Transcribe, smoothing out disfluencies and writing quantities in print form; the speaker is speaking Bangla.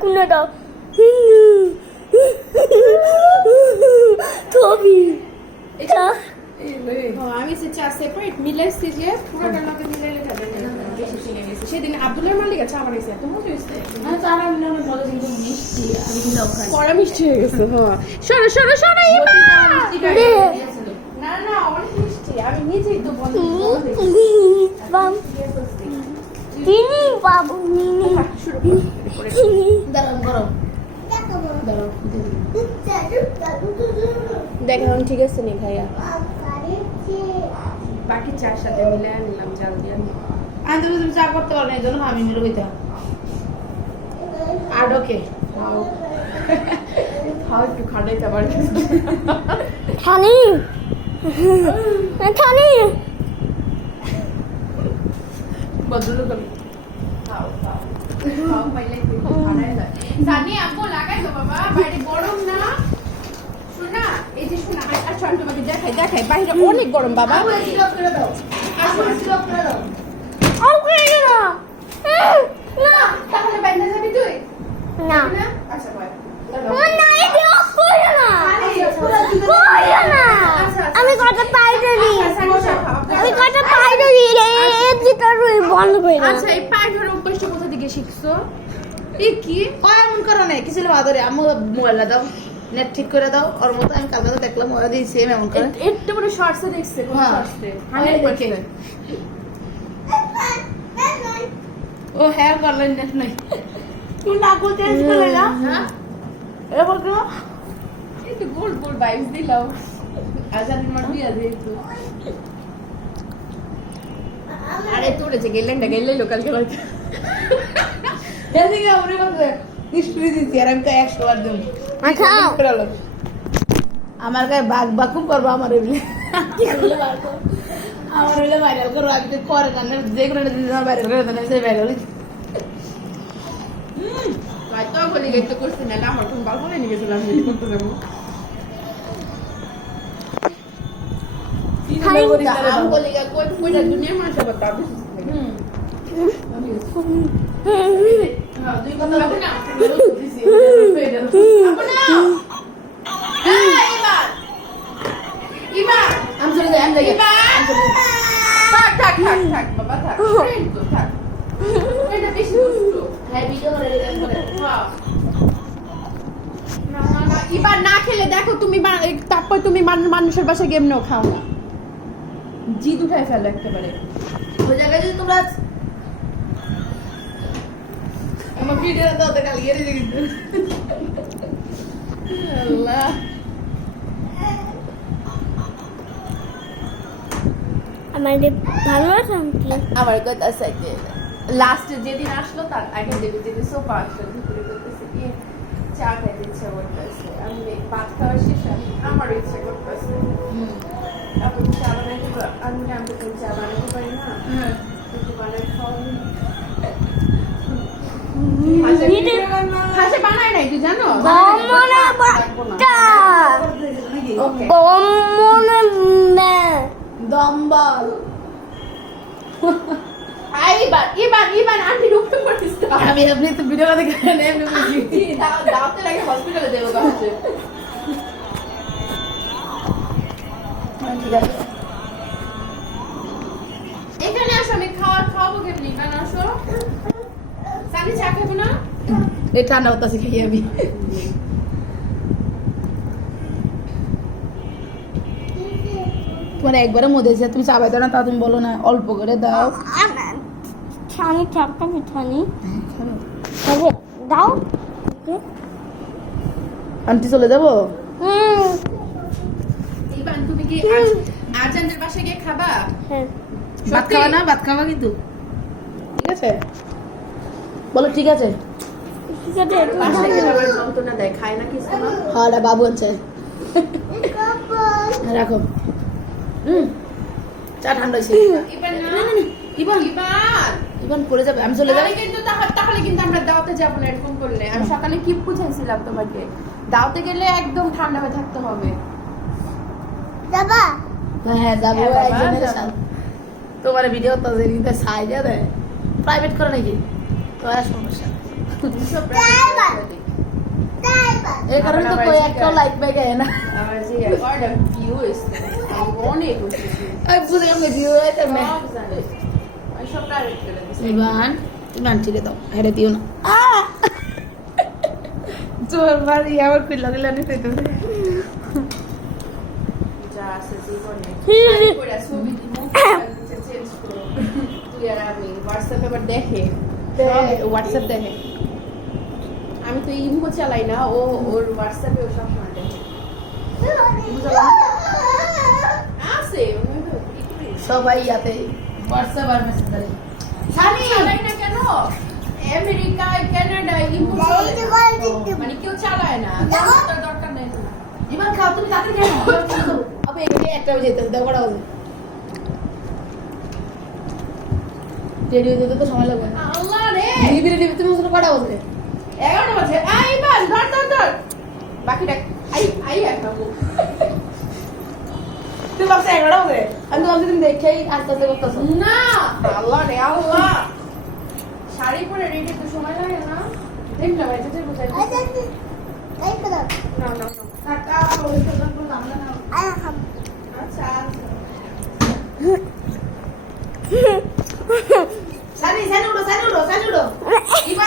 কোনে দাও কবি এটা আমি চা সেপারেট মিলাইছি যে পুরোটা লগে মিলাইলে যাবে না বেশি চিনি গেছে সেদিন আব্দুল্লাহর মালিক আছে আমার কাছে এত মজা হইছে মানে তার আমি মনে মজা কিন্তু মিষ্টি আমি কিন্তু ওখানে পড়া মিষ্টি হয়ে গেছে হ্যাঁ সরো সরো সরো না না অনেক মিষ্টি আমি নিজেই তো বন্ধ তিনি বাবু নিনি গরম গরম দেখ এখন ঠিক আছে নি ভাইয়া বাকি চার সাথে মিলে নিলাম জাল দিয়ে আমি তো তুমি চা করতে পারো না এই জন্য আমি নিরবিতা আর ওকে খাও একটু খাটাইতে পারি থানি থানি বদলু কবি খাও খাও খাও পাইলে একটু খাটাই যায় জানি আপু লাগাই তো বাবা বাইরে গরম না শোনা এই যে শোনা আর চল তোমাকে দেখাই দেখাই বাইরে অনেক গরম বাবা সিলক করে দাও সিলক করে দাও আর করে না না তাহলে বাইরে যাবি তুই না না আচ্ছা ভাই না এটা অফ করে না করে না আমি কথা পাইনি আমি কথা পাইনি এই যেটা বন্ধ করে না আচ্ছা এই পায়ে ধরে অভ্যাসটা কোথা থেকে শিখছো এই কি এমন করো না কিছু বাদরে আমি মোবাইলটা দাও নেট ঠিক করে দাও ওর মতো আমি কালকে তো দেখলাম ওরা দিয়ে সেম এমন করে একটু বড় শর্টসে দেখছে কোন হ্যাঁ। শর্টসে দেখে। ও হ্যাঁ করলেন নেট নাই তুই না করতে চলে যা হ্যাঁ এটা বল কেন একটু গোল গোল ভাইবস দিলাম আজানের মার বিয়া যেহেতু আরে তোরে যে গেলেন লোকাল খেলা এদিকে আমরা বলতে নিষ্ক্রিয় দিচ্ছি আর আমি তো 100 বার দেব আচ্ছা আমার গায়ে বাঘ বাকুম করবো আমার এমনি আমার হইলে ভাইরাল করবো আমি তো করে না যে কোনো একটা জিনিস আমার ভাইরাল করে দেন সেই ভাইরাল ভাই তো বলি গেতে করছি না আমার তুমি ভালো করে নিয়ে গেছিলাম আমি করতে যাবো আম বলি গা কইটা দুনিয়ার মানুষ আবার তার বেশি দুই কথা আপু না ইমান আমি চলে যাই আমি ইমান থাক বাবা থাক ফ্রেন্ড তো থাক এটা বেশি দুষ্টু হ্যাঁ ভিডিও করে এবার না খেলে দেখো তুমি তারপর তুমি মানুষের বাসায় গেম নাও খাও না জিদ উঠায় ফেলো একেবারে ওই জায়গায় যদি তোমরা আমার ভিডিও দাও তো কাল গিয়ে কিন্তু আল্লাহ আমাদের ভালো আছে কি আমার কথা সাইতে লাস্টে যেদিন আসলো তার আগে যেদিন সোফা আসলো দুপুরে করতেছে কি চা খাইতে ইচ্ছা করতেছে আমি ভাত খাওয়া শেষ আমার ইচ্ছা করতেছে তারপর চা বানাইতে আমি জানতে পারি চা বানাতে পারি না একটু বানাই খাওয়া হাসে বানায় নাই তুই জানো বমনে বাটা বমনে মে দম্বল ইবান আন্টি রূপে পড়িস আমি আপনি তো ভিডিও কথা কেন এমনি বলছি দাওতে লাগে হসপিটালে দেবো কাছে ঠিক আছে এখানে আসো আমি খাওয়াবো কেমনি এখানে আসো সানি চা খাবো না এই ঠান্ডা হতাছি খাই আমি তোমার একবারের মধ্যে যে তুমি চাবাই দাও না তা তুমি বলো না অল্প করে দাও ছানি চাপটা ছানি তবে দাও আন্টি চলে যাবো ইবান তুমি কি আজানদের বাসায় গিয়ে খাবা হ্যাঁ ভাত খাওয়া না ভাত খাওয়া কিন্তু ঠিক আছে বলো ঠিক আছে ঠিক আছে বাসায় গেলে আবার যন্ত্রণা দেয় খায় না কিছু না হ্যাঁ রে বাবু আছে রাখো চা ঠান্ডা হয়েছে ইবান না ইবান ইবান ইবান পড়ে যাবে আমি চলে যাবো কিন্তু তাহলে কিন্তু আমরা দাওতে যাবো না এরকম করলে আমি সকালে কি বুঝাইছিলাম তোমাকে দাওতে গেলে একদম ঠান্ডা হয়ে থাকতে হবে বাবা হ্যাঁ যাবো হ্যাঁ, বাবা, একজনের যাবো। সাথে তোমার ভিডিও তো সাইডে দেয় প্রাইভেট করে নাকি তো আর সমস্যা 200 প্রায় এই কারণে তো কই একটা লাইক ব্যাগ আয় না আমার যে কয়টা ভিউ এসছে অনেক হচ্ছে আমি বুঝে আমি ভিউ হইতে না সব জানে আমি সব প্রাইভেট করে দিছি ইমান ছিড়ে দাও হেরে দিও না জোর বাড়ি আবার কই লাগলে না তো যা আছে জীবনে পড়া ছবি মুখ চেঞ্জ করো তুই আর আমি হোয়াটসঅ্যাপ এবার দেখে হোয়াটসঅ্যাপ দেখে আমি তো ইমো চালাই না ও ওর হোয়াটসঅ্যাপে ও সব সময় দেখে আছে সবাই ইয়াতে হোয়াটসঅ্যাপ আর মেসেজ করে চালাই না কেন আমেরিকায় কানাডায় ইমো চলে মানে কেউ চালায় না তার দরকার নেই তো। ইমান খাও তুমি তাতে কেন আবে এখানে একটা যেতে দাও করা হবে রেডিও দিতে তো সময় লাগবে আল্লাহ রে ডিবি তুমি মুসলে কটা বসে 11টা বাজে আই বান ধর বাকিটা আই একটা তুই বাসে 11টা বসে আমি তো তুমি দেখেই আস্তে আস্তে করতেছ না আল্লাহ রে আল্লাহ শাড়ি পরে রেডি তো সময় লাগে না দেখলাম এটা তো বোঝাই না না টাকা ওই তো আমরা না আচ্ছা সানি উড়ো ইবা